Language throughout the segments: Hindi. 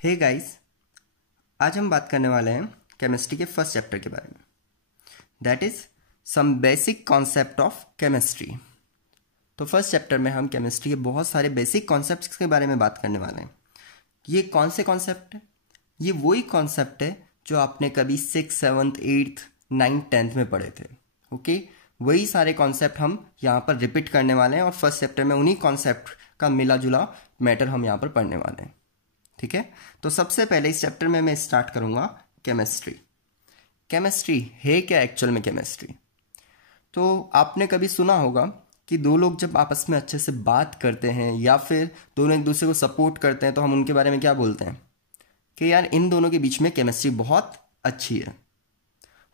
हे गाइस, आज हम बात करने वाले हैं केमिस्ट्री के फर्स्ट चैप्टर के बारे में। That is some basic concept of chemistry. तो फर्स्ट चैप्टर में हम केमिस्ट्री के बहुत सारे बेसिक कॉन्सेप्ट्स के बारे में बात करने वाले हैं। ये कौन से कॉन्सेप्ट है? ये वही कॉन्सेप्ट है जो आपने कभी 6, 7, 8, 9, 10th में पढ़े थे। ओके, वही सारे कॉन्सेप्ट हम यहाँ पर रिपीट करने वाले हैं और फर्स्ट चैप्टर में उन्हीं कॉन्सेप्ट का मिला जुला मैटर हम यहाँ पर पढ़ने वाले हैं। ठीक है, तो सबसे पहले इस चैप्टर में मैं स्टार्ट करूंगा केमिस्ट्री। केमिस्ट्री है क्या एक्चुअल में? केमिस्ट्री तो आपने कभी सुना होगा कि दो लोग जब आपस में अच्छे से बात करते हैं या फिर दोनों एक दूसरे को सपोर्ट करते हैं तो हम उनके बारे में क्या बोलते हैं कि यार इन दोनों के बीच में केमिस्ट्री बहुत अच्छी है।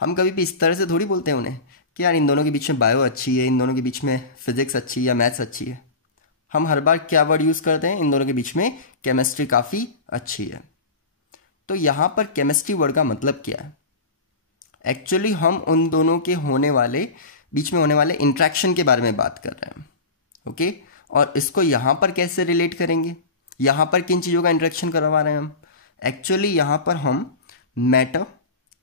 हम कभी भी इस तरह से थोड़ी बोलते हैं उन्हें कि यार इन दोनों के बीच में बायो अच्छी है, इन दोनों के बीच में फिजिक्स अच्छी है या मैथ्स अच्छी है। हम हर बार क्या वर्ड यूज़ करते हैं? इन दोनों के बीच में केमिस्ट्री काफ़ी अच्छी है। तो यहाँ पर केमिस्ट्री वर्ड का मतलब क्या है? एक्चुअली हम उन दोनों के बीच में होने वाले इंट्रैक्शन के बारे में बात कर रहे हैं। ओके, और इसको यहाँ पर कैसे रिलेट करेंगे? यहाँ पर किन चीज़ों का इंट्रैक्शन करवा रहे हैं हम? एक्चुअली यहाँ पर हम मैटर,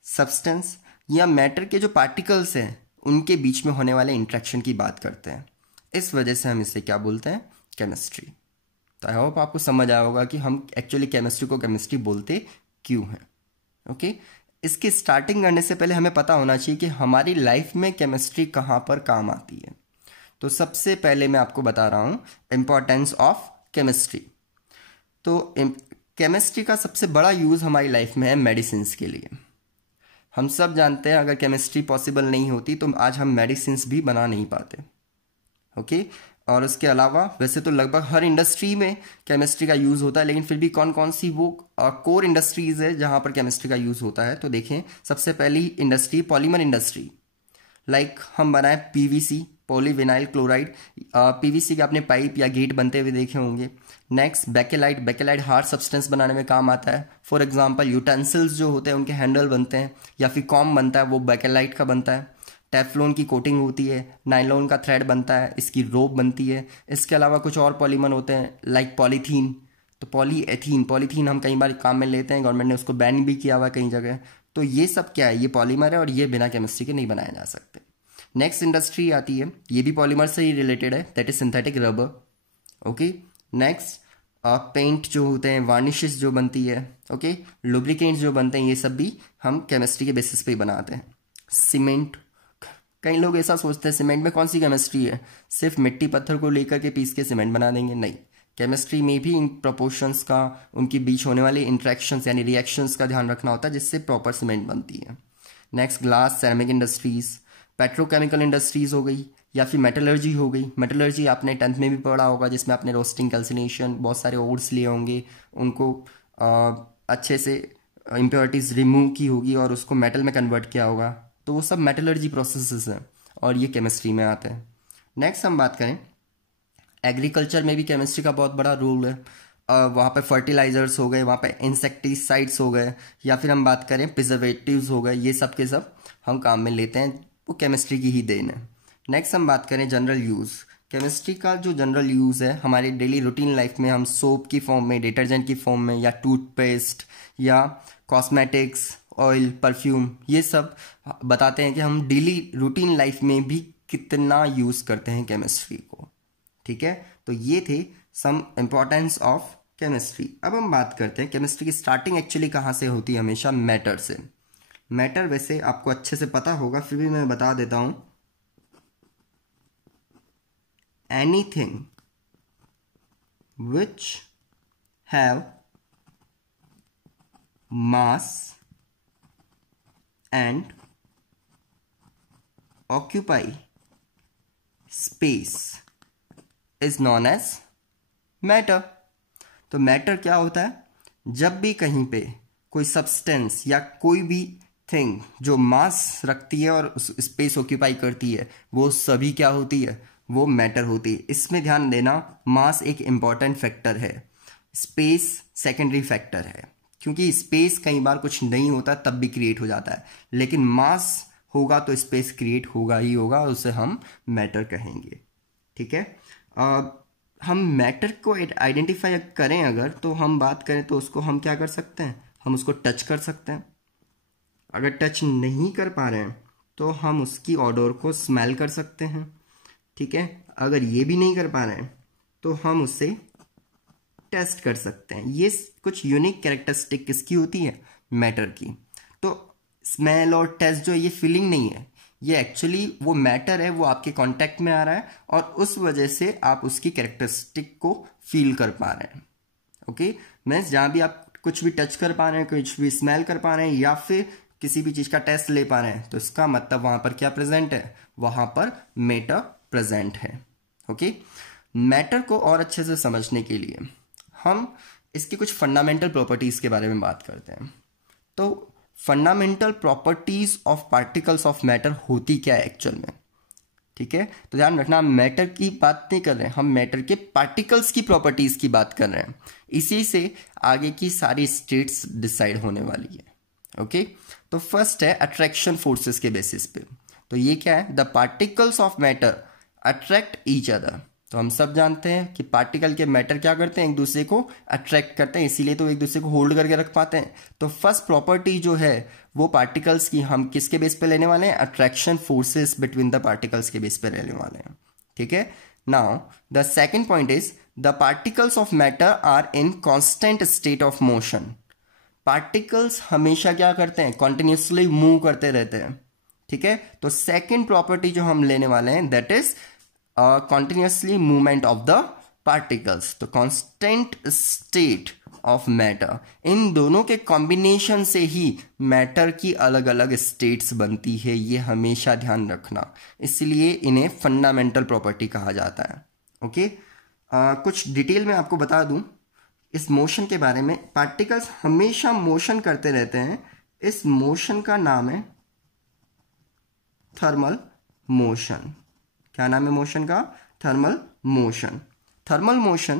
सब्सटेंस या मैटर के जो पार्टिकल्स हैं उनके बीच में होने वाले इंट्रैक्शन की बात करते हैं। इस वजह से हम इसे क्या बोलते हैं? केमिस्ट्री। तो आई होप आपको समझ आया होगा कि हम एक्चुअली केमिस्ट्री को केमिस्ट्री बोलते क्यों हैं। ओके, इसकी स्टार्टिंग करने से पहले हमें पता होना चाहिए कि हमारी लाइफ में केमिस्ट्री कहाँ पर काम आती है। तो सबसे पहले मैं आपको बता रहा हूँ इम्पॉर्टेंस ऑफ केमिस्ट्री। तो केमिस्ट्री का सबसे बड़ा यूज़ हमारी लाइफ में है मेडिसिन्स के लिए। हम सब जानते हैं अगर केमिस्ट्री पॉसिबल नहीं होती तो आज हम मेडिसिन्स भी बना नहीं पाते। ओके, और उसके अलावा वैसे तो लगभग हर इंडस्ट्री में केमिस्ट्री का यूज़ होता है, लेकिन फिर भी कौन कौन सी वो कोर इंडस्ट्रीज़ है जहाँ पर केमिस्ट्री का यूज़ होता है। तो देखें, सबसे पहली इंडस्ट्री पॉलीमर इंडस्ट्री। लाइक हम बनाए पीवीसी, पॉलीविनाइल क्लोराइड। पीवीसी के अपने पाइप या गेट बनते हुए देखे होंगे। Next bakelite. Bakelite hard substance बनाने में काम आता है। फॉर एग्जांपल यूटेंसिल्स जो होते हैं उनके हैंडल बनते हैं या फिर कॉम बनता है, वो बेकेलाइट का बनता है। टेफ्लॉन की कोटिंग होती है, नायलॉन का थ्रेड बनता है, इसकी रोप बनती है। इसके अलावा कुछ और पॉलीमर होते हैं लाइक पॉलीथीन। तो पॉलीथीन हम कई बार काम में लेते हैं, गवर्नमेंट ने उसको बैन भी किया हुआ है कई जगह। तो ये सब क्या है? ये पॉलीमर है और ये बिना केमिस्ट्री के नहीं बनाए जा सकते। नेक्स्ट इंडस्ट्री आती है, ये भी पॉलीमर से ही रिलेटेड है, that is synthetic rubber. Okay, next paint जो होते हैं, वार्निशेस जो बनती है, ओके, लुब्रिकेंट्स जो बनते हैं, ये सब भी हम केमिस्ट्री के बेसिस पे ही बनाते हैं। सीमेंट, कई लोग ऐसा सोचते हैं सीमेंट में कौन सी केमिस्ट्री है, सिर्फ मिट्टी पत्थर को लेकर के पीस के सीमेंट बना देंगे। नहीं, केमिस्ट्री में भी इन प्रोपोर्शंस का, उनके बीच होने वाले इंट्रैक्शंस यानी रिएक्शंस का ध्यान रखना होता है जिससे प्रॉपर सीमेंट बनती है। Next glass, ceramic industries, petrochemical industries हो गई या फिर मेटलर्जी हो गई। मेटलर्जी आपने 10th में भी पढ़ा होगा, जिसमें आपने रोस्टिंग, कैल्सिनेशन, बहुत सारे ओर्स लिए होंगे, उनको अच्छे से इम्प्योरिटीज रिमूव की होगी और उसको मेटल में कन्वर्ट किया होगा। तो वो सब मेटलर्जी प्रोसेसेस हैं और ये केमिस्ट्री में आते हैं। नेक्स्ट हम बात करें, एग्रीकल्चर में भी केमिस्ट्री का बहुत बड़ा रोल है। वहाँ पे फर्टिलाइजर्स हो गए, वहाँ पे इंसेक्टिसाइड्स हो गए, या फिर हम बात करें प्रिजर्वेटिव्स हो गए, ये सब के सब हम काम में लेते हैं, वो केमिस्ट्री की ही देन है। नेक्स्ट हम बात करें जनरल यूज़। केमिस्ट्री का जो जनरल यूज़ है हमारे डेली रूटीन लाइफ में, हम सोप की फॉर्म में, डिटर्जेंट की फॉर्म में, या टूथपेस्ट या कॉस्मेटिक्स, ऑयल, परफ्यूम, ये सब बताते हैं कि हम डेली रूटीन लाइफ में भी कितना यूज़ करते हैं केमिस्ट्री को। ठीक है, तो ये थे सम इम्पॉर्टेंस ऑफ केमिस्ट्री। अब हम बात करते हैं केमिस्ट्री की स्टार्टिंग एक्चुअली कहाँ से होती है? हमेशा मैटर से। मैटर वैसे आपको अच्छे से पता होगा, फिर भी मैं बता देता हूं। Anything which have mass and occupy space is known as matter। तो मैटर क्या होता है? जब भी कहीं पे कोई सब्सटेंस या कोई भी थिंग जो मास रखती है और स्पेस ऑक्यूपाई करती है, वो सभी क्या होती है? वो मैटर होती है। इसमें ध्यान देना, मास एक इम्पॉर्टेंट फैक्टर है, स्पेस सेकेंडरी फैक्टर है, क्योंकि स्पेस कई बार कुछ नहीं होता तब भी क्रिएट हो जाता है, लेकिन मास होगा तो स्पेस क्रिएट होगा ही होगा, उसे हम मैटर कहेंगे। ठीक है, हम मैटर को आइडेंटिफाई करें अगर, तो हम बात करें तो उसको हम क्या कर सकते हैं, हम उसको टच कर सकते हैं। अगर टच नहीं कर पा रहे हैं तो हम उसकी ऑडोर को स्मेल कर सकते हैं, ठीक है। अगर ये भी नहीं कर पा रहे हैं तो हम उससे टेस्ट कर सकते हैं। ये कुछ यूनिक कैरेक्टरिस्टिक किसकी होती है, मैटर की। तो स्मेल और टेस्ट जो ये फीलिंग नहीं है, ये एक्चुअली वो मैटर है, वो आपके कांटेक्ट में आ रहा है और उस वजह से आप उसकी कैरेक्टरिस्टिक को फील कर पा रहे हैं। ओके, मीन्स जहाँ भी आप कुछ भी टच कर पा रहे हैं, कुछ भी स्मेल कर पा रहे हैं या फिर किसी भी चीज़ का टेस्ट ले पा रहे हैं, तो इसका मतलब वहाँ पर क्या प्रेजेंट है, वहाँ पर मैटर प्रेजेंट है। ओके, मैटर को और अच्छे से समझने के लिए हम इसकी कुछ फंडामेंटल प्रॉपर्टीज के बारे में बात करते हैं। तो fundamental properties of particles of matter होती क्या है एक्चुअल में, ठीक है। तो ध्यान रखना, हम मैटर की बात नहीं कर रहे हैं, हम मैटर के पार्टिकल्स की प्रॉपर्टीज की बात कर रहे हैं। इसी से आगे की सारी स्टेट्स डिसाइड होने वाली है। ओके, तो फर्स्ट है अट्रैक्शन फोर्सेस के बेसिस पे। तो ये क्या है, the particles of matter attract each other. तो हम सब जानते हैं कि पार्टिकल के मैटर क्या करते हैं, एक दूसरे को अट्रैक्ट करते हैं, इसीलिए तो एक दूसरे को होल्ड करके रख पाते हैं। तो फर्स्ट प्रॉपर्टी जो है वो पार्टिकल्स की, हम किसके बेस पे लेने वाले हैं, attraction forces between the particles के बेस पे लेने वाले हैं, ठीक है। Now the second point is the particles of matter are in constant state of motion. Particles हमेशा क्या करते हैं, कॉन्टिन्यूसली मूव करते रहते हैं, ठीक है। तो सेकेंड प्रॉपर्टी जो हम लेने वाले हैं that is continuously movement of the particles। तो constant state of matter, इन दोनों के कॉम्बिनेशन से ही मैटर की अलग अलग स्टेट्स बनती है, ये हमेशा ध्यान रखना, इसलिए इन्हें फंडामेंटल प्रॉपर्टी कहा जाता है। ओके, कुछ डिटेल में आपको बता दूं इस मोशन के बारे में। पार्टिकल्स हमेशा मोशन करते रहते हैं, इस मोशन का नाम है थर्मल मोशन। क्या नाम है मोशन का, थर्मल मोशन। थर्मल मोशन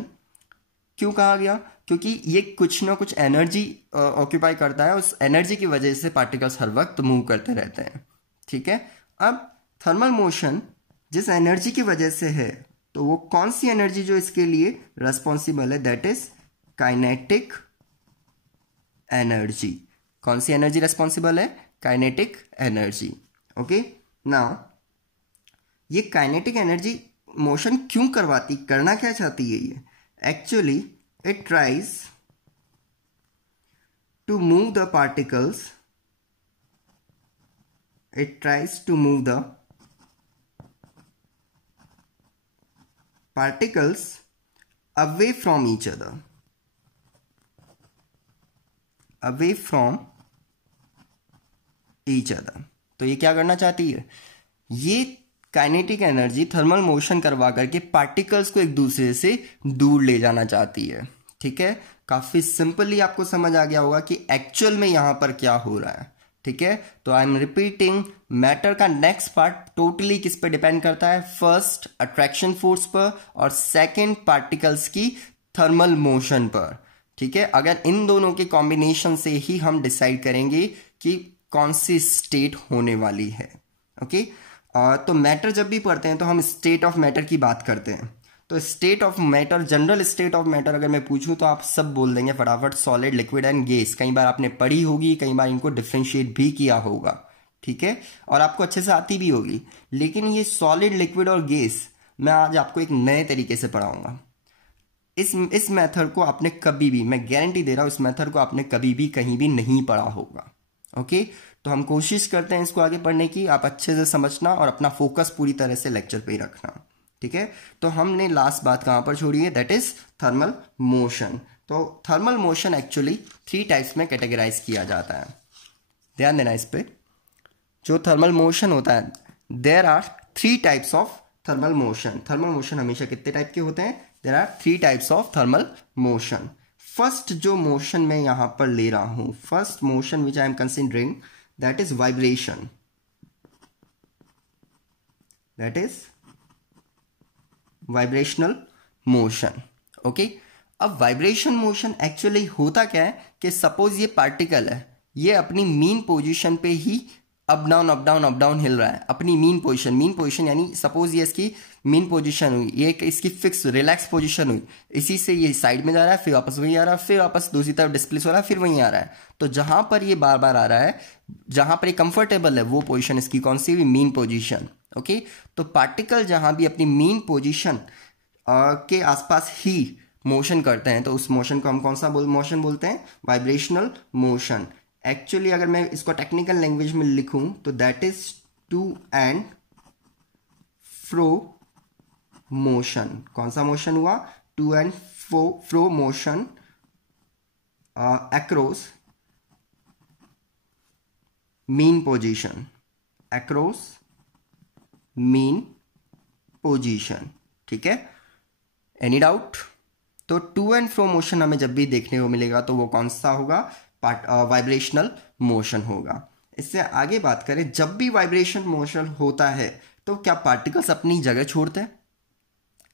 क्यों कहा गया, क्योंकि ये कुछ ना कुछ एनर्जी ऑक्यूपाई करता है, उस एनर्जी की वजह से पार्टिकल्स हर वक्त मूव करते रहते हैं, ठीक है। अब थर्मल मोशन जिस एनर्जी की वजह से है, तो वो कौन सी एनर्जी जो इसके लिए रेस्पॉन्सिबल है, दैट इज काइनेटिक एनर्जी। कौन सी एनर्जी रेस्पॉन्सिबल है, काइनेटिक एनर्जी। ओके, नाउ ये काइनेटिक एनर्जी मोशन क्यों करवाती, करना क्या चाहती है ये, actually it tries to move the particles, it tries to move the particles away from each other, away from each other. तो ये क्या करना चाहती है, ये काइनेटिक एनर्जी थर्मल मोशन करवा करके पार्टिकल्स को एक दूसरे से दूर ले जाना चाहती है, ठीक है। काफी सिंपली आपको समझ आ गया होगा कि एक्चुअल में यहां पर क्या हो रहा है, ठीक है। तो आई एम रिपीटिंग, मैटर का नेक्स्ट पार्ट टोटली किस पे डिपेंड करता है, फर्स्ट अट्रैक्शन फोर्स पर और सेकेंड पार्टिकल्स की थर्मल मोशन पर, ठीक है। अगर इन दोनों के कॉम्बिनेशन से ही हम डिसाइड करेंगे कि कौन सी स्टेट होने वाली है। ओके, तो मैटर जब भी पढ़ते हैं तो हम स्टेट ऑफ मैटर की बात करते हैं। तो state of matter, general state of matter अगर मैं पूछूं तो आप सब बोल देंगे फटाफट, सॉलिड, लिक्विड एंड गैस। कई बार आपने पढ़ी होगी, कई बार इनको डिफ्रेंशिएट भी किया होगा, ठीक है, और आपको अच्छे से आती भी होगी। लेकिन ये सॉलिड, लिक्विड और गैस मैं आज आपको एक नए तरीके से पढ़ाऊंगा। इस मेथड को आपने कभी भी, मैं गारंटी दे रहा हूं, इस मेथड को आपने कभी भी कहीं भी नहीं पढ़ा होगा। ओके, तो हम कोशिश करते हैं इसको आगे पढ़ने की, आप अच्छे से समझना और अपना फोकस पूरी तरह से लेक्चर पे ही रखना, ठीक है। तो हमने लास्ट बात कहां पर छोड़ी है, दैट इज थर्मल मोशन। तो थर्मल मोशन एक्चुअली 3 टाइप्स में कैटेगराइज किया जाता है, ध्यान देना इस पे। जो थर्मल मोशन होता है, there are 3 types of thermal motion. Thermal motion हमेशा कितने टाइप के होते हैं, there are 3 types of thermal motion. First जो मोशन मैं यहां पर ले रहा हूं, first motion which I am considering, that is vibration, that is vibrational motion। okay, अब वाइब्रेशन मोशन एक्चुअली होता क्या है कि सपोज ये पार्टिकल है, ये अपनी मीन पोजीशन पे ही up down up down up down हिल रहा है अपनी मीन पोजीशन यानी सपोज ये इसकी मीन पोजीशन हुई, ये इसकी फिक्स रिलैक्स पोजीशन हुई, इसी से ये साइड में जा रहा है, फिर वापस वहीं आ रहा है, फिर वापस दूसरी तरफ डिस्प्लेस हो रहा है, फिर वहीं आ रहा है। तो जहां पर ये बार बार आ रहा है, जहां पर ये कंफर्टेबल है, वो पोजीशन इसकी कौन सी हुई? Mean position. ओके, तो पार्टिकल जहां भी अपनी मीन पोजीशन के आसपास ही मोशन करते हैं तो उस मोशन को हम कौन सा मोशन बोलते हैं? Vibrational motion. एक्चुअली अगर मैं इसको टेक्निकल लैंग्वेज में लिखूं तो that is to and fro motion. कौन सा मोशन हुआ? To and fro motion across mean position, across mean position. ठीक है, एनी डाउट? तो टू एंड फ्रो मोशन हमें जब भी देखने को मिलेगा तो वो कौन सा होगा? वाइब्रेशनल मोशन होगा। इससे आगे बात करें, जब भी वाइब्रेशन मोशन होता है तो क्या पार्टिकल्स अपनी जगह छोड़ते हैं?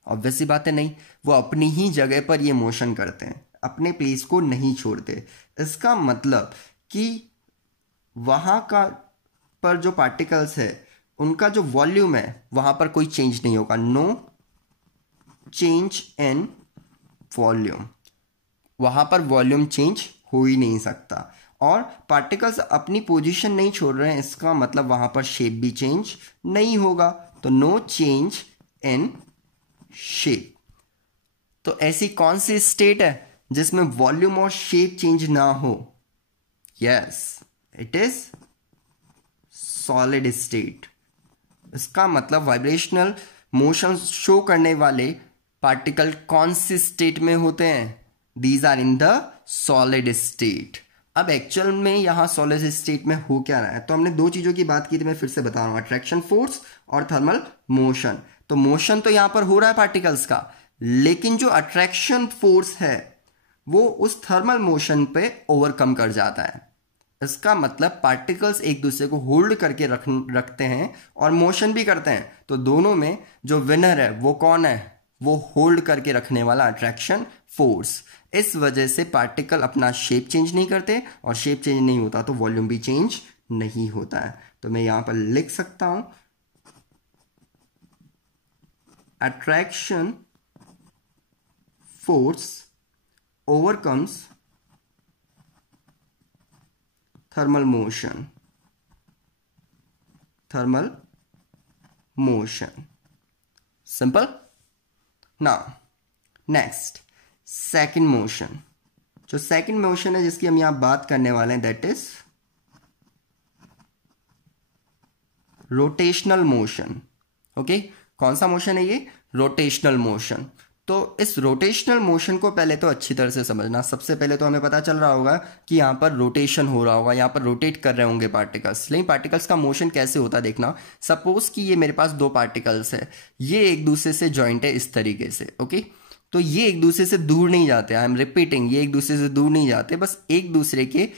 ऑब्वियस सी बात है, नहीं। वो अपनी ही जगह पर ये मोशन करते हैं, अपने प्लेस को नहीं छोड़ते। इसका मतलब कि वहाँ का पर जो पार्टिकल्स है उनका जो वॉल्यूम है वहाँ पर कोई चेंज नहीं होगा। नो चेंज इन वॉल्यूम, वहाँ पर वॉल्यूम चेंज हो ही नहीं सकता। और पार्टिकल्स अपनी पोजीशन नहीं छोड़ रहे हैं, इसका मतलब वहाँ पर शेप भी चेंज नहीं होगा। तो नो चेंज इन शेप। तो ऐसी कौन सी स्टेट है जिसमें वॉल्यूम और शेप चेंज ना हो? Yes, it is solid state. इसका मतलब वाइब्रेशनल मोशन शो करने वाले पार्टिकल कौन सी स्टेट में होते हैं? These are in the solid state. अब एक्चुअल में यहां सॉलिड स्टेट में हो क्या रहा है? तो हमने दो चीजों की बात की थी, मैं फिर से बता रहा हूं, अट्रैक्शन फोर्स और थर्मल मोशन। तो मोशन तो यहां पर हो रहा है पार्टिकल्स का, लेकिन जो अट्रैक्शन फोर्स है वो उस थर्मल मोशन पे ओवरकम कर जाता है। इसका मतलब पार्टिकल्स एक दूसरे को होल्ड करके रखते हैं और मोशन भी करते हैं। तो दोनों में जो विनर है वो कौन है? वो होल्ड करके रखने वाला अट्रैक्शन फोर्स। इस वजह से पार्टिकल अपना शेप चेंज नहीं करते, और शेप चेंज नहीं होता तो वॉल्यूम भी चेंज नहीं होता है। तो मैं यहां पर लिख सकता हूं, attraction force overcomes thermal motion, thermal motion. Simple. Now next, second motion. जो सेकंड मोशन है जिसकी हम यहां बात करने वाले हैं, that is rotational motion. Okay, कौन सा मोशन है ये? Rotational motion. तो इस रोटेशनल मोशन को पहले तो अच्छी तरह से समझना। सबसे पहले तो हमें पता चल रहा होगा कि यहाँ पर रोटेशन हो रहा होगा, यहाँ पर रोटेट कर रहे होंगे पार्टिकल्स। लेकिन पार्टिकल्स का मोशन कैसे होता है देखना। सपोज कि ये मेरे पास दो पार्टिकल्स है, ये एक दूसरे से जॉइंट है इस तरीके से। ओके, तो ये एक दूसरे से दूर नहीं जाते, आई एम रिपीटिंग, ये एक दूसरे से दूर नहीं जाते, बस एक दूसरे के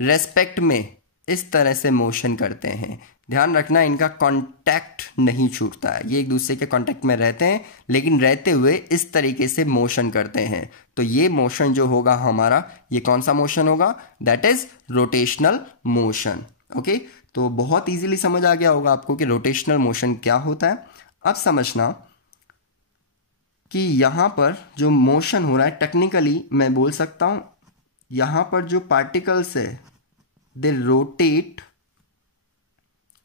रेस्पेक्ट में इस तरह से मोशन करते हैं। ध्यान रखना, इनका कांटेक्ट नहीं छूटता है, ये एक दूसरे के कांटेक्ट में रहते हैं, लेकिन रहते हुए इस तरीके से मोशन करते हैं। तो ये मोशन जो होगा हमारा, ये कौन सा मोशन होगा? That is rotational motion. Okay, तो बहुत इजीली समझ आ गया होगा आपको कि रोटेशनल मोशन क्या होता है। अब समझना कि यहां पर जो मोशन हो रहा है, टेक्निकली मैं बोल सकता हूं, यहां पर जो पार्टिकल्स है दे रोटेट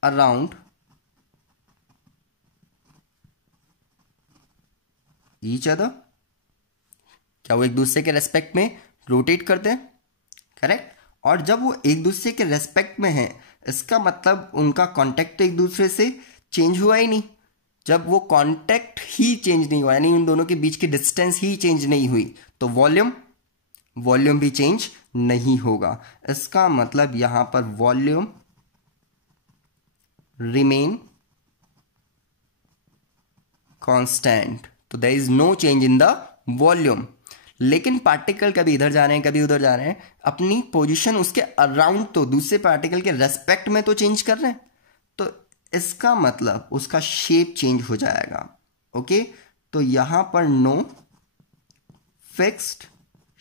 अराउंड ईच अदर। क्या वो एक दूसरे के रेस्पेक्ट में रोटेट करते हैं? करेक्ट। और जब वो एक दूसरे के रेस्पेक्ट में है, इसका मतलब उनका कांटेक्ट तो एक दूसरे से चेंज हुआ ही नहीं। जब वो कांटेक्ट ही चेंज नहीं हुआ, यानी उन दोनों के बीच की डिस्टेंस ही चेंज नहीं हुई, तो वॉल्यूम भी चेंज नहीं होगा। इसका मतलब यहां पर वॉल्यूम रिमेन कांस्टेंट, तो there is no change in the volume. लेकिन पार्टिकल कभी इधर जा रहे हैं, कभी उधर जा रहे हैं, अपनी पोजीशन उसके अराउंड तो दूसरे पार्टिकल के रेस्पेक्ट में तो चेंज कर रहे हैं, तो इसका मतलब उसका शेप चेंज हो जाएगा। ओके, तो यहां पर नो फिक्स्ड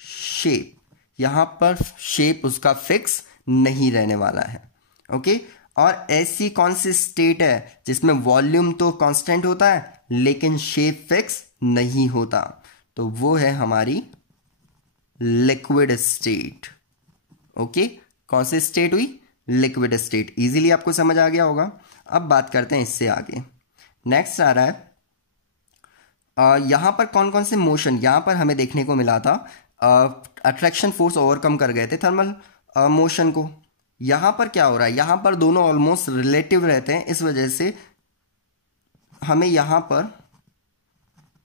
शेप, यहां पर शेप उसका फिक्स नहीं रहने वाला है। ओके, और ऐसी कौन सी स्टेट है जिसमें वॉल्यूम तो कांस्टेंट होता है लेकिन शेप फिक्स नहीं होता? तो वो है हमारी लिक्विड स्टेट। ओके, कौन सी स्टेट हुई? Liquid state. इजीली आपको समझ आ गया होगा। अब बात करते हैं इससे आगे। नेक्स्ट आ रहा है यहां पर कौन कौन से मोशन यहां पर हमें देखने को मिला था। अट्रैक्शन फोर्स ओवरकम कर गए थे थर्मल मोशन को। यहां पर क्या हो रहा है? यहां पर दोनों ऑलमोस्ट रिलेटिव रहते हैं, इस वजह से हमें यहां पर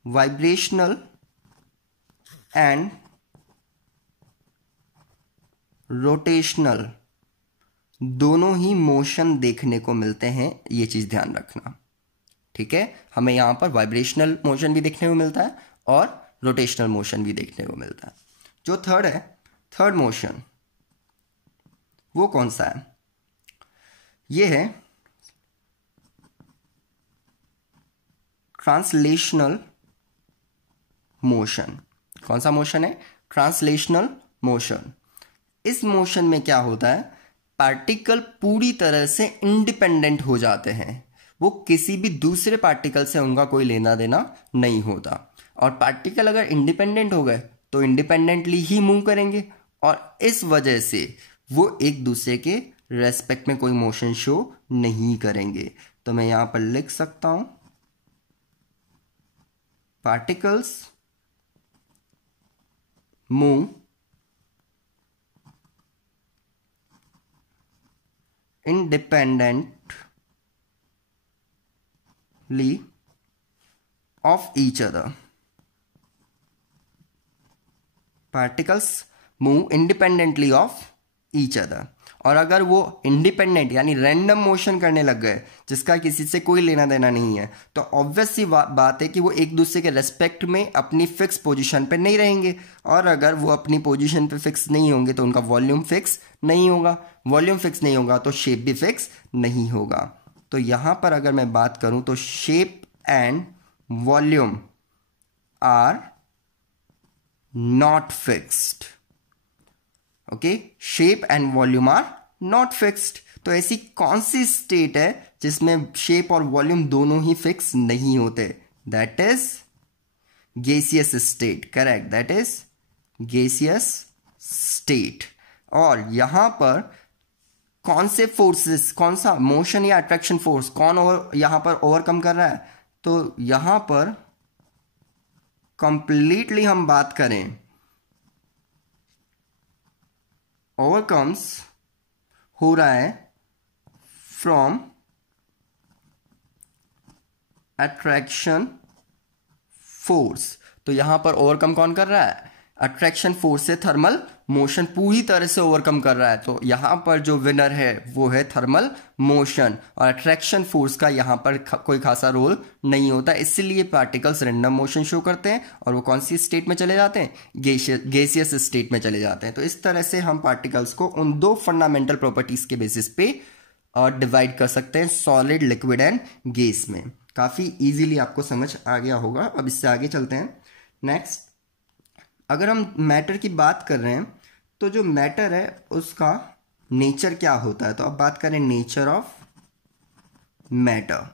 वाइब्रेशनल एंड रोटेशनल दोनों ही मोशन देखने को मिलते हैं। ये चीज ध्यान रखना, ठीक है। हमें यहां पर वाइब्रेशनल मोशन भी देखने को मिलता है और रोटेशनल मोशन भी देखने को मिलता है। जो थर्ड है, थर्ड मोशन, वो कौन सा है? ये है ट्रांसलेशनल मोशन। कौन सा मोशन है? Translational motion. इस मोशन में क्या होता है? पार्टिकल पूरी तरह से इंडिपेंडेंट हो जाते हैं। वो किसी भी दूसरे पार्टिकल से उनका कोई लेना देना नहीं होता। और पार्टिकल अगर इंडिपेंडेंट हो गए तो इंडिपेंडेंटली ही मूव करेंगे और इस वजह से वो एक दूसरे के रेस्पेक्ट में कोई मोशन शो नहीं करेंगे। तो मैं यहां पर लिख सकता हूं particles move independently of each other. Particles move independently of each other. और अगर वो इंडिपेंडेंट यानी रैंडम मोशन करने लग गए जिसका किसी से कोई लेना देना नहीं है, तो ऑब्वियस सी बात है कि वो एक दूसरे के रेस्पेक्ट में अपनी फिक्स पोजीशन पे नहीं रहेंगे। और अगर वो अपनी पोजीशन पे फिक्स नहीं होंगे तो उनका वॉल्यूम फिक्स नहीं होगा। वॉल्यूम फिक्स नहीं होगा तो शेप भी फिक्स नहीं होगा। तो यहां पर अगर मैं बात करूं तो shape and volume are not fixed. Okay, shape and volume are not fixed. तो ऐसी कौन सी स्टेट है जिसमें शेप और वॉल्यूम दोनों ही फिक्स नहीं होते? That is gaseous state. Correct, that is gaseous state. और यहां पर कौन से फोर्सेस, कौन सा मोशन या अट्रैक्शन फोर्स यहां पर ओवरकम कर रहा है? तो यहां पर कंप्लीटली हम बात करें, ओवरकम्स हो रहा है फ्रॉम अट्रैक्शन फोर्स। तो यहां पर ओवरकम कौन कर रहा है? अट्रैक्शन फोर्स से थर्मल मोशन पूरी तरह से ओवरकम कर रहा है। तो यहां पर जो विनर है वो है थर्मल मोशन, और अट्रैक्शन फोर्स का यहां पर कोई खासा रोल नहीं होता। इसलिए पार्टिकल्स रैंडम मोशन शो करते हैं और वो कौन सी स्टेट में चले जाते हैं? गैसियस स्टेट में चले जाते हैं। तो इस तरह से हम पार्टिकल्स को उन दो फंडामेंटल प्रॉपर्टीज के बेसिस पे डिवाइड कर सकते हैं, सॉलिड, लिक्विड एंड गैस में। काफी इजीली आपको समझ आ गया होगा। अब इससे आगे चलते हैं। नेक्स्ट, अगर हम मैटर की बात कर रहे हैं तो जो मैटर है उसका नेचर क्या होता है? तो अब बात करें नेचर ऑफ मैटर।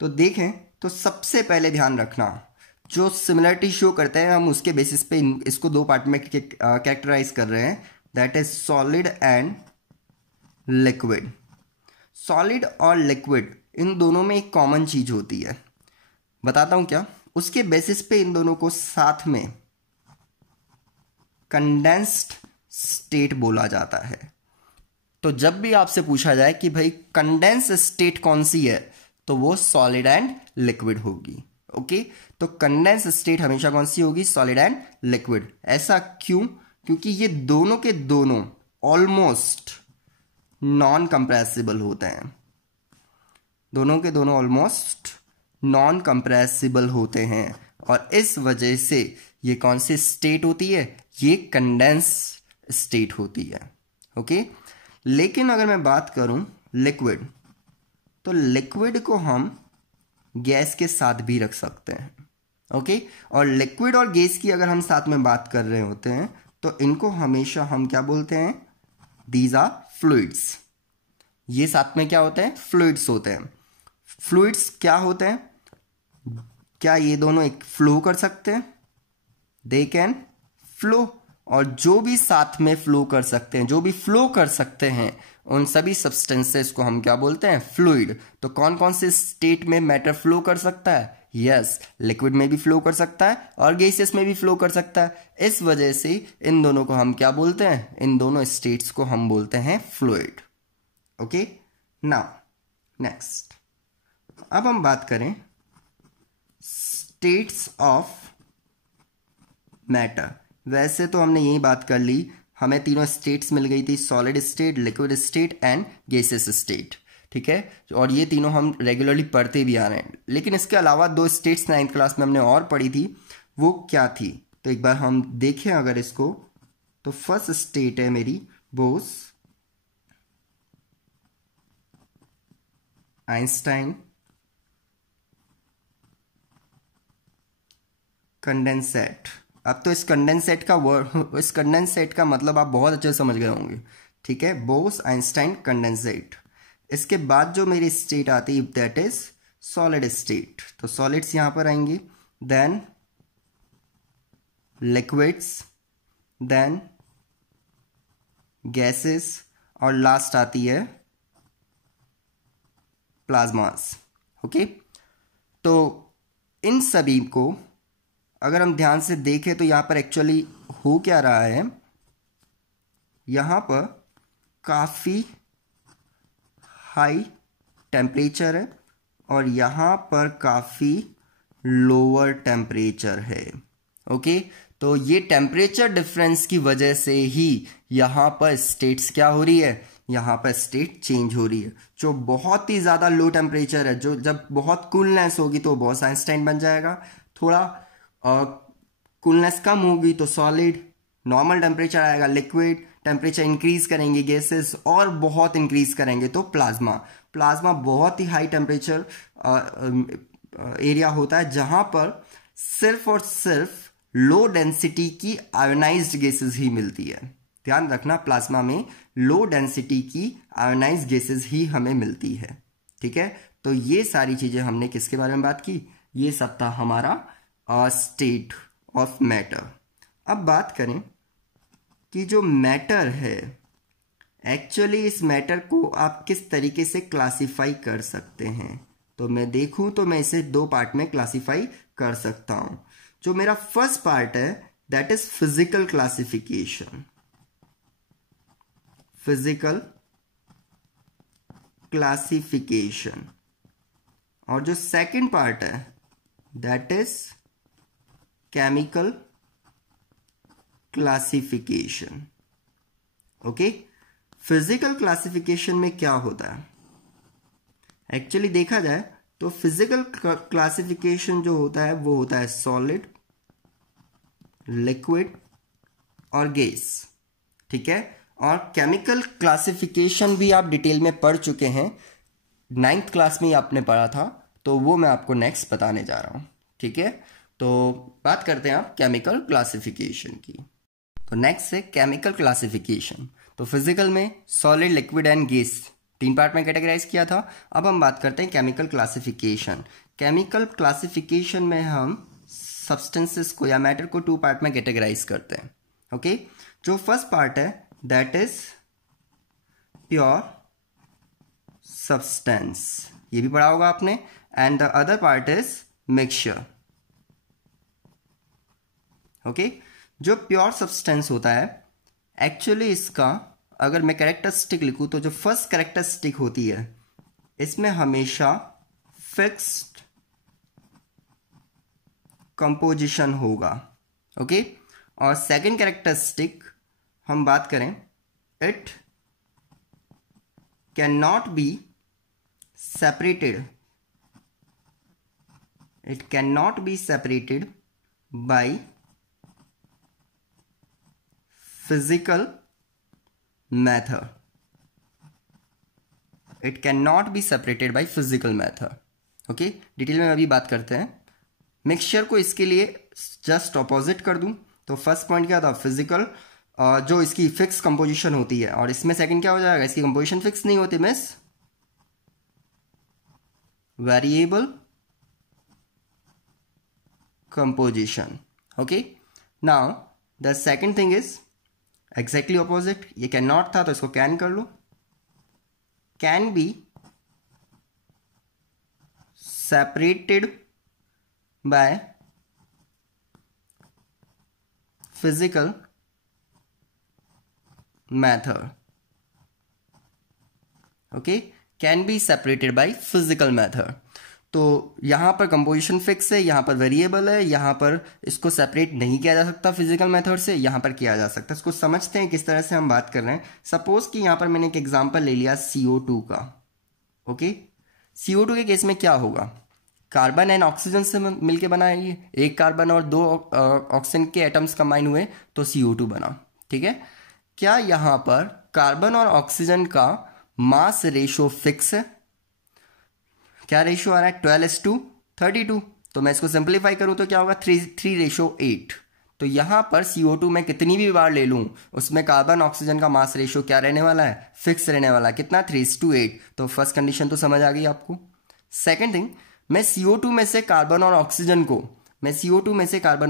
तो देखें तो सबसे पहले ध्यान रखना, जो सिमिलरिटी शो करते हैं हम उसके बेसिस पे इसको दो पार्ट में कैरेक्टराइज कर रहे हैं। That is solid and liquid. Solid और लिक्विड इन दोनों में एक कॉमन चीज होती है, बताता हूं क्या। उसके बेसिस पे इन दोनों को साथ में कंडेंस्ड स्टेट बोला जाता है। तो जब भी आपसे पूछा जाए कि भाई कंडेंस स्टेट कौन सी है, तो वो सॉलिड एंड लिक्विड होगी। ओके, तो कंडेंस स्टेट हमेशा कौन सी होगी? Solid and liquid. ऐसा क्यों? क्योंकि ये दोनों के दोनों ऑलमोस्ट नॉन कंप्रेसिबल होते हैं। दोनों के दोनों ऑलमोस्ट नॉन कंप्रेसिबल होते हैं और इस वजह से ये कौन सी स्टेट होती है? ये कंडेंस स्टेट होती है। ओके, लेकिन अगर मैं बात करूं लिक्विड, तो लिक्विड को हम गैस के साथ भी रख सकते हैं। ओके, और लिक्विड और गैस की अगर हम साथ में बात कर रहे होते हैं तो इनको हमेशा हम क्या बोलते हैं? These are fluids. ये साथ में क्या होते हैं, फ्लूइड्स होते हैं। फ्लूइड्स क्या होते हैं, क्या ये दोनों एक फ्लो कर सकते हैं, दे कैन फ्लो, और जो भी साथ में फ्लो कर सकते हैं, जो भी फ्लो कर सकते हैं, उन सभी सब्सटेंसेस को हम क्या बोलते हैं, फ्लूइड। तो कौन कौन से स्टेट में मैटर फ्लो कर सकता है, यस, लिक्विड में भी फ्लो कर सकता है और गैसेस में भी फ्लो कर सकता है। इस वजह से इन दोनों को हम क्या बोलते हैं, इन दोनों स्टेट्स को हम बोलते हैं फ्लूइड। ओके, नाउ नेक्स्ट, अब हम बात करें स्टेट्स ऑफ मैटर। वैसे तो हमने यही बात कर ली, हमें तीनों स्टेट्स मिल गई थी, solid state, liquid state and gases state, ठीक है। और ये तीनों हम रेगुलरली पढ़ते भी आ रहे हैं। लेकिन इसके अलावा 2 स्टेट्स 9th क्लास में हमने और पढ़ी थी, वो क्या थी, तो एक बार हम देखें अगर इसको, तो फर्स्ट स्टेट है मेरी बोस आइंस्टाइन कंडेंसेट। अब तो इस कंडेंसेट का वर्ड, इस कंडेंसेट का मतलब आप बहुत अच्छे से समझ गए होंगे, ठीक है, बोस आइंस्टाइन कंडेंसेट। इसके बाद जो मेरी स्टेट आती है दैट इज सॉलिड स्टेट, तो सॉलिड्स यहां पर आएंगी, देन लिक्विड्स, देन गैसेस, और लास्ट आती है प्लाज्मास। ओके, तो इन सभी को अगर हम ध्यान से देखें तो यहां पर एक्चुअली हो क्या रहा है, यहां पर काफी हाई टेम्परेचर है और यहां पर काफी लोअर टेम्परेचर है। ओके, तो ये टेम्परेचर डिफरेंस की वजह से ही यहां पर स्टेट्स क्या हो रही है, यहां पर स्टेट चेंज हो रही है। जो बहुत ही ज्यादा लो टेम्परेचर है, जो जब बहुत कूलनेस होगी तो बोस आइंस्टाइन बन जाएगा, थोड़ा कूलनेस कम होगी तो सॉलिड, नॉर्मल टेम्परेचर आएगा लिक्विड, टेम्परेचर इंक्रीज करेंगे गैसेस, और बहुत इंक्रीज करेंगे तो प्लाज्मा। प्लाज्मा बहुत ही हाई टेम्परेचर एरिया होता है जहां पर सिर्फ और सिर्फ लो डेंसिटी की आयोनाइज्ड गैसेस ही मिलती है। ध्यान रखना, प्लाज्मा में लो डेंसिटी की आयोनाइज्ड गैसेस ही हमें मिलती है, ठीक है। तो ये सारी चीजें हमने किसके बारे में बात की, ये सब था हमारा स्टेट ऑफ मैटर। अब बात करें कि जो मैटर है, एक्चुअली इस मैटर को आप किस तरीके से क्लासिफाई कर सकते हैं, तो मैं देखूं तो मैं इसे 2 पार्ट में क्लासिफाई कर सकता हूं। जो मेरा फर्स्ट पार्ट है that is physical classification, physical classification, और जो सेकंड पार्ट है that is chemical classification. Okay, physical classification में क्या होता है, एक्चुअली देखा जाए तो फिजिकल क्लासिफिकेशन जो होता है वो होता है सॉलिड, लिक्विड और गैस, ठीक है। और केमिकल क्लासिफिकेशन भी आप डिटेल में पढ़ चुके हैं, 9th क्लास में ही आपने पढ़ा था, तो वो मैं आपको नेक्स्ट बताने जा रहा हूं, ठीक है। तो बात करते हैं आप केमिकल क्लासिफिकेशन की। तो नेक्स्ट है केमिकल क्लासिफिकेशन। तो फिजिकल में solid, liquid and gas 3 part में कैटेगराइज किया था। अब हम बात करते हैं केमिकल क्लासिफिकेशन। केमिकल क्लासिफिकेशन में हम सब्सटेंसेस को या मैटर को 2 पार्ट में कैटेगराइज करते हैं। ओके, जो फर्स्ट पार्ट है दैट इज प्योर सब्सटेंस, ये भी पढ़ा होगा आपने, and the other part is mixture. Okay, जो प्योर सब्सटेंस होता है, एक्चुअली इसका अगर मैं कैरेक्टरिस्टिक लिखूं तो जो फर्स्ट कैरेक्टरिस्टिक होती है इसमें हमेशा फिक्स्ड कंपोजिशन होगा। ओके, और सेकंड कैरेक्टरिस्टिक हम बात करें, it can not be separated, it can not be separated bye physical method, it cannot be separated by physical method। Okay, detail में अभी बात करते हैं। मिक्सचर को इसके लिए जस्ट ऑपोजिट कर दूं तो फर्स्ट पॉइंट क्या था, फिजिकल जो इसकी फिक्स कंपोजिशन होती है, और इसमें सेकंड क्या हो जाएगा, इसकी कंपोजिशन फिक्स नहीं होती miss, variable composition. Okay, now the second thing is exactly opposite. ये कैन नॉट था तो इसको कैन कर लो, can be separated by physical method. Okay, can be separated by physical method. तो यहां पर कंपोजिशन फिक्स है, यहां पर वेरिएबल है, यहां पर इसको सेपरेट नहीं किया जा सकता फिजिकल मेथड से, यहां पर किया जा सकता है। इसको समझते हैं किस तरह से हम बात कर रहे हैं। सपोज कि यहां पर मैंने एक एग्जांपल ले लिया CO2 का। ओके, CO2 के केस में क्या होगा, कार्बन एंड ऑक्सीजन से मिलकर बना है, ये एक कार्बन और दो ऑक्सीजन के एटम्स कंबाइन हुए तो CO2 बना। ठीक है, क्या यहां पर कार्बन और ऑक्सीजन का मास रेशो फिक्स है? क्या रेशो आ रहा है, 12:32। तो मैं इसको सिंप्लीफाई करूं तो क्या होगा, 3:8। तो यहां पर CO2 में कितनी भी बार ले लूं उसमें कार्बन ऑक्सीजन का मास रेशो क्या रहने वाला है, फिक्स रहने वाला है। कितना, 3:8। तो फर्स्ट कंडीशन तो समझ आ गई आपको। सेकेंड थिंग, मैं CO2 में से कार्बन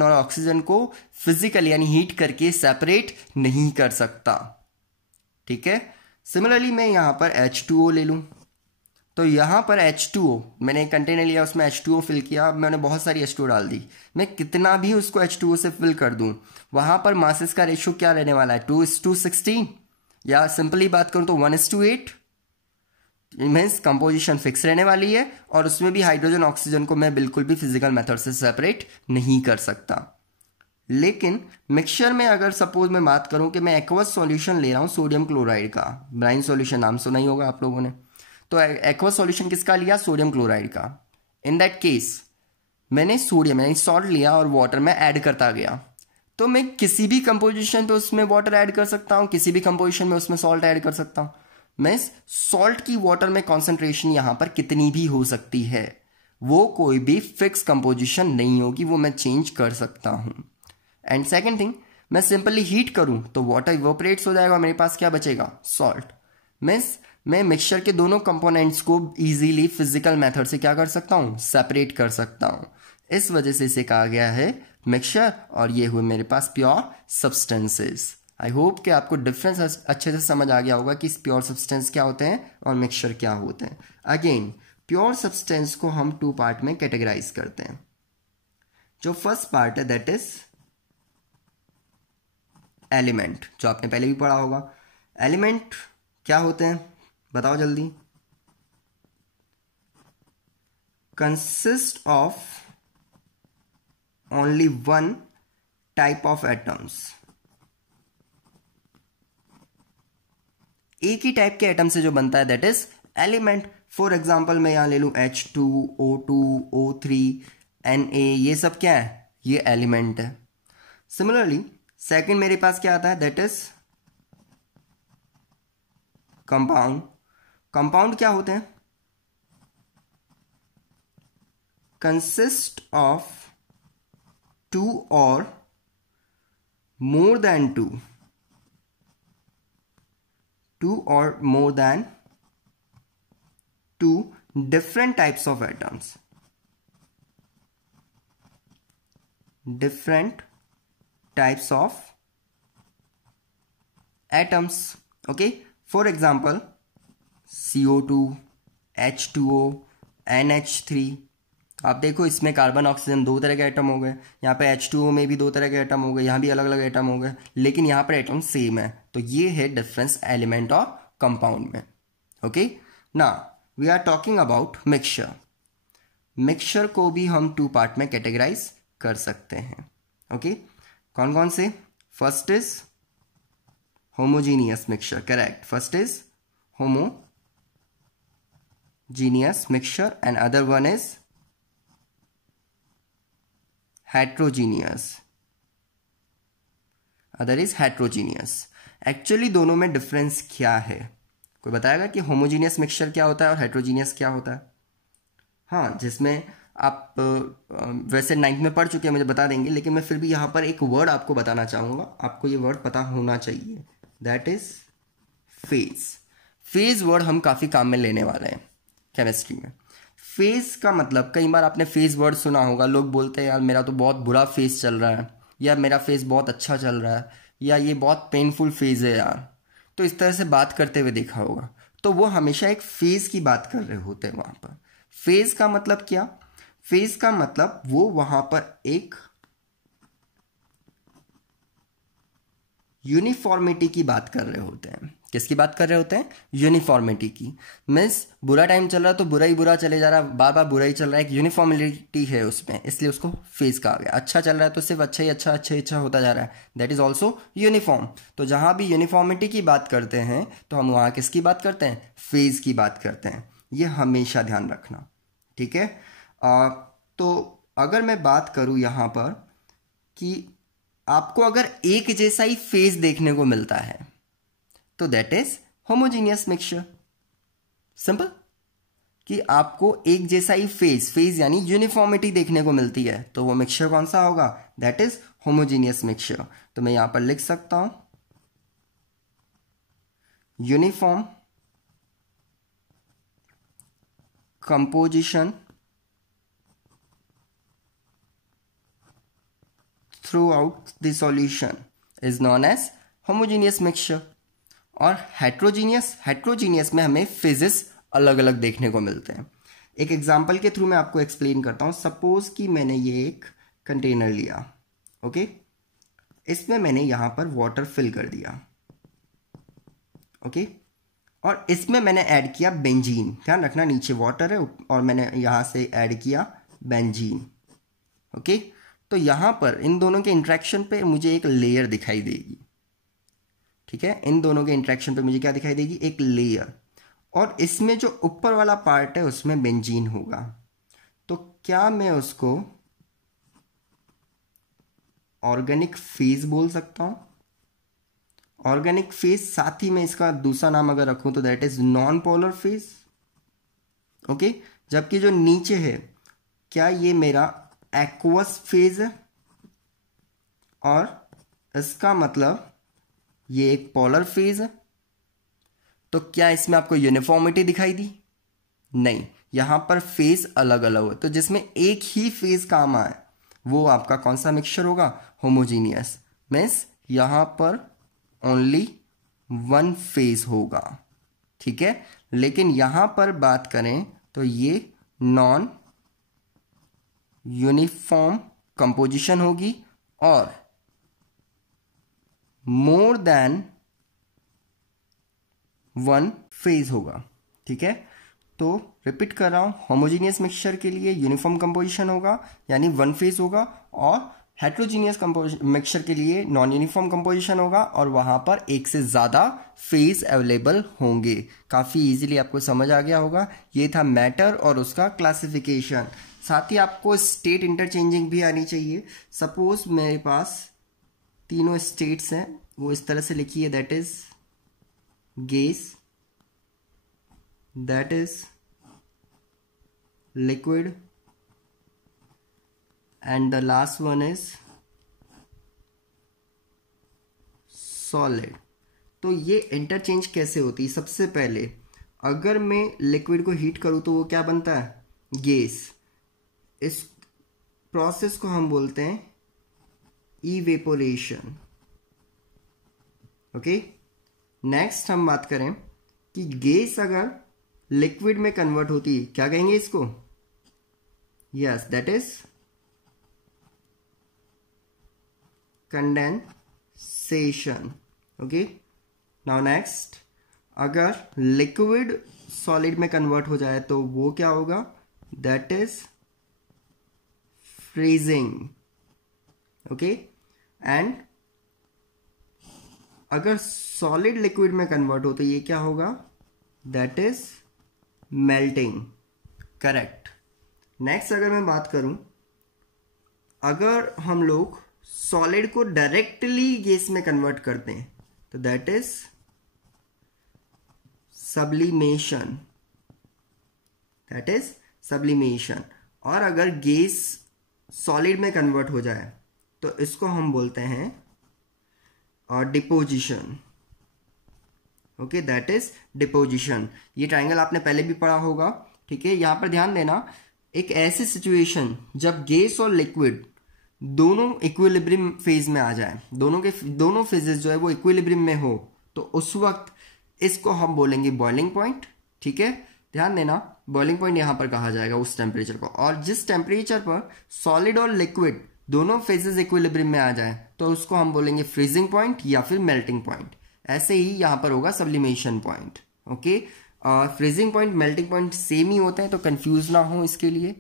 और ऑक्सीजन को फिजिकली यानी हीट करके सेपरेट नहीं कर सकता। ठीक है, सिमिलरली मैं यहां पर H2O ले लूं, तो यहां पर H2O मैंने एक कंटेनर लिया, उसमें H2O फिल किया, अब मैंने बहुत सारी H2O डाल दी। मैं कितना भी उसको H2O से फिल कर दूं, वहां पर मासेस का रेशियो क्या रहने वाला है, 2:16, या सिंपली बात करूं तो 1:8। मीन्स कंपोजिशन फिक्स रहने वाली है, और उसमें भी हाइड्रोजन ऑक्सीजन को मैं बिल्कुल भी फिजिकल मेथड से सेपरेट नहीं कर सकता। लेकिन मिक्सचर में अगर सपोज मैं बात करूं कि मैं एक्वस सॉल्यूशन ले रहा हूं सोडियम क्लोराइड का, ब्राइन सॉल्यूशन नाम सुना ही होगा आप लोगों ने, तो एक्वस सॉल्यूशन किसका लिया, सोडियम क्लोराइड का। इन दैट केस मैंने सोडियम यानी सॉल्ट लिया और वाटर में ऐड करता गया, तो मैं किसी भी कंपोजिशन पे उसमें वाटर ऐड कर सकता हूं, किसी भी कंपोजिशन में उसमें सॉल्ट ऐड कर सकता हूं। मैं सॉल्ट की वाटर में कॉन्सेंट्रेशन यहां पर कितनी भी हो सकती है, वो कोई भी फिक्स कंपोजिशन नहीं होगी, वो मैं चेंज कर सकता हूं। एंड सेकेंड थिंग, मैं सिंपली हीट करूं तो वाटर इवोपरेट्स हो जाएगा, मेरे पास क्या बचेगा, सॉल्ट। मैं मिक्सचर के दोनों कंपोनेंट्स को इजीली फिजिकल मेथड से क्या कर सकता हूं, सेपरेट कर सकता हूं। इस वजह से इसे कहा गया है मिक्सचर, और ये हुए मेरे पास प्योर सब्सटेंसेस। आई होप कि आपको डिफरेंस अच्छे से समझ आ गया होगा कि प्योर सब्सटेंस क्या होते हैं और मिक्सचर क्या होते हैं। अगेन, प्योर सब्सटेंस को हम 2 पार्ट में कैटेगराइज करते हैं। जो फर्स्ट पार्ट है दैट इज एलिमेंट, जो आपने पहले भी पढ़ा होगा। एलिमेंट क्या होते हैं बताओ जल्दी, consist of only one type of atoms, एक ही टाइप के एटम से जो बनता है that is element. For example मैं यहां ले लूं H2, O2, O3, Na, ये सब क्या है, ये एलिमेंट है। सिमिलरली सेकंड मेरे पास क्या आता है दैट इज कंपाउंड। कंपाउंड क्या होते हैं, consist of 2 or more than 2 or more than 2 different types of atoms, different types of atoms. Okay, for example CO2, H2O, NH3। आप देखो इसमें कार्बन ऑक्सीजन 2 तरह के एटम हो गए, यहाँ पे H2O में भी 2 तरह के एटम हो गए, यहाँ भी अलग अलग एटम हो गए, लेकिन यहाँ पर एटम सेम है। तो ये है डिफरेंस एलिमेंट और कंपाउंड में। Okay, now we are talking about mixture. Mixture को भी हम 2 पार्ट में कैटेगराइज कर सकते हैं। ओके, कौन कौन से, first is homogeneous mixture, correct, first is homogeneous mixture and other one is heterogeneous, other is heterogeneous। Actually दोनों में डिफरेंस क्या है, कोई बताएगा कि होमोजीनियस मिक्सचर क्या होता है और हेट्रोजीनियस क्या होता है? हाँ, जिसमें आप वैसे 9th में पढ़ चुके हैं, मुझे बता देंगे, लेकिन मैं फिर भी यहाँ पर एक वर्ड आपको बताना चाहूँगा, आपको ये वर्ड पता होना चाहिए, that is phase. Phase word हम काफ़ी काम में लेने वाले हैं केमिस्ट्री में। फेज का मतलब, कई बार आपने फेज वर्ड सुना होगा, लोग बोलते हैं यार मेरा तो बहुत बुरा फेज चल रहा है, या मेरा फेज बहुत अच्छा चल रहा है, या ये बहुत पेनफुल फेज है यार, तो इस तरह से बात करते हुए देखा होगा। तो वो हमेशा एक फेज की बात कर रहे होते हैं वहाँ पर। फेज का मतलब क्या? फेज का मतलब वो वहाँ पर एक यूनिफॉर्मिटी की बात कर रहे होते हैं। किसकी बात कर रहे होते हैं? यूनिफॉर्मिटी की। मीन्स बुरा टाइम चल रहा है तो बुरा ही बुरा चले जा रहा है, बार बार बुरा ही चल रहा है, एक यूनिफॉर्मिटी है उसमें, इसलिए उसको फेज कहा गया। अच्छा चल रहा है तो सिर्फ अच्छा ही अच्छा, अच्छा ही अच्छा होता जा रहा है, दैट इज ऑल्सो यूनिफॉर्म। तो जहां भी यूनिफॉर्मिटी की बात करते हैं तो हम वहां किसकी बात करते हैं? फेज की बात करते हैं। ये हमेशा ध्यान रखना, ठीक है। तो अगर मैं बात करूं यहां पर कि आपको अगर एक जैसा ही फेज देखने को मिलता है तो that is homogeneous mixture. Simple, कि आपको एक जैसा ही फेज यानी यूनिफॉर्मिटी देखने को मिलती है तो वो मिक्सचर कौन सा होगा? That is homogeneous mixture. तो मैं यहां पर लिख सकता हूं uniform composition throughout the solution is known as homogeneous mixture। और हेट्रोजीनियस में हमें फेजेस अलग अलग देखने को मिलते हैं। एक एग्जांपल के थ्रू मैं आपको एक्सप्लेन करता हूं। सपोज कि मैंने ये एक कंटेनर लिया, ओके, इसमें मैंने यहां पर वाटर फिल कर दिया, ओके, और इसमें मैंने ऐड किया बेंजीन। ध्यान रखना नीचे वाटर है और मैंने यहां से ऐड किया बेंजीन, ओके। तो यहां पर इन दोनों के इंट्रैक्शन पे मुझे एक लेयर दिखाई देगी, ठीक है। इन दोनों के इंट्रैक्शन पे मुझे क्या दिखाई देगी? एक लेयर। और इसमें जो ऊपर वाला पार्ट है उसमें बेंजीन होगा। तो क्या मैं उसको ऑर्गेनिक फेज बोल सकता हूं? ऑर्गेनिक फेज, साथ ही में इसका दूसरा नाम अगर रखूं तो that is non polar phase, okay. जबकि जो नीचे है, क्या ये मेरा एक्वस फेज है? और इसका मतलब ये एक पोलर फेज है। तो क्या इसमें आपको यूनिफॉर्मिटी दिखाई दी? नहीं, यहां पर फेज अलग अलग हो, तो जिसमें एक ही फेज काम आए वो आपका कौन सा मिक्सचर होगा? होमोजीनियस। मीन्स यहां पर ओनली वन फेज होगा, ठीक है। लेकिन यहां पर बात करें तो ये नॉन यूनिफॉर्म कंपोजिशन होगी और मोर देन वन फेज होगा, ठीक है। तो रिपीट कर रहा हूं, होमोजीनियस मिक्सचर के लिए यूनिफॉर्म कंपोजिशन होगा यानी वन फेज होगा, और हेट्रोजीनियस मिक्सचर के लिए नॉन यूनिफॉर्म कंपोजिशन होगा और वहां पर एक से ज्यादा फेज अवेलेबल होंगे। काफी इजीली आपको समझ आ गया होगा। ये था मैटर और उसका क्लासिफिकेशन। साथ ही आपको स्टेट इंटरचेंजिंग भी आनी चाहिए। सपोज मेरे पास तीनों स्टेट्स हैं, वो इस तरह से लिखिए, that is gas, that is liquid, and the last one is solid। तो ये इंटरचेंज कैसे होती है? सबसे पहले अगर मैं लिक्विड को हीट करूं तो वो क्या बनता है? गैस। इस प्रोसेस को हम बोलते हैं इवेपोरेशन, ओके। नेक्स्ट हम बात करें कि गैस अगर लिक्विड में कन्वर्ट होती है, क्या कहेंगे इसको? Yes, that is condensation, okay. Now next, अगर लिक्विड सॉलिड में कन्वर्ट हो जाए तो वो क्या होगा? That is freezing, okay. And अगर सॉलिड लिक्विड में कन्वर्ट हो तो ये क्या होगा? That is melting, correct. Next अगर मैं बात करूं, अगर हम लोग सॉलिड को डायरेक्टली गैस में कन्वर्ट करते हैं तो that is sublimation, that is sublimation. और अगर गैस सॉलिड में कन्वर्ट हो जाए तो इसको हम बोलते हैं deposition. Okay, that is deposition. ये ट्राइंगल आपने पहले भी पढ़ा होगा, ठीक है। यहां पर ध्यान देना, एक ऐसी सिचुएशन जब गैस और लिक्विड दोनों इक्विलिब्रियम फेज में आ जाए, दोनों फेजेस जो है वो इक्विलिब्रियम में हो, तो उस वक्त इसको हम बोलेंगे बॉइलिंग पॉइंट, ठीक है। ध्यान देना, बॉइलिंग पॉइंट यहां पर कहा जाएगा उस टेम्परेचर को। और जिस टेम्परेचर पर सॉलिड और लिक्विड दोनों फेजेस इक्विलिब्रियम में आ जाए तो उसको हम बोलेंगे फ्रीजिंग पॉइंट या फिर मेल्टिंग पॉइंट। ऐसे ही यहां पर होगा sublimation point. Okay, freezing point melting point same ही होते हैं, तो कंफ्यूज ना हो इसके लिए,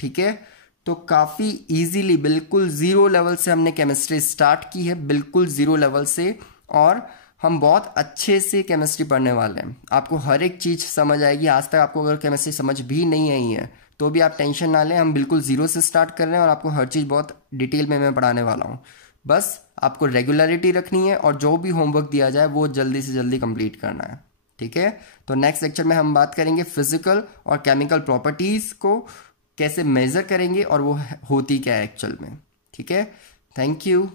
ठीक है। तो काफी इजीली बिल्कुल जीरो लेवल से हमने केमिस्ट्री स्टार्ट की है, बिल्कुल जीरो लेवल से, और हम बहुत अच्छे से केमिस्ट्री पढ़ने वाले हैं। आपको हर एक चीज समझ आएगी। आज तक आपको अगर केमिस्ट्री समझ भी नहीं आई है तो भी आप टेंशन ना लें, हम बिल्कुल जीरो से स्टार्ट कर रहे हैं और आपको हर चीज बहुत डिटेल में मैं पढ़ाने वाला हूँ। बस आपको रेगुलरिटी रखनी है और जो भी होमवर्क दिया जाए वो जल्दी से जल्दी कंप्लीट करना है, ठीक है। तो नेक्स्ट लेक्चर में हम बात करेंगे फिजिकल और केमिकल प्रॉपर्टीज को कैसे मेजर करेंगे और वो होती क्या है एक्चुअल में, ठीक है। Thank you.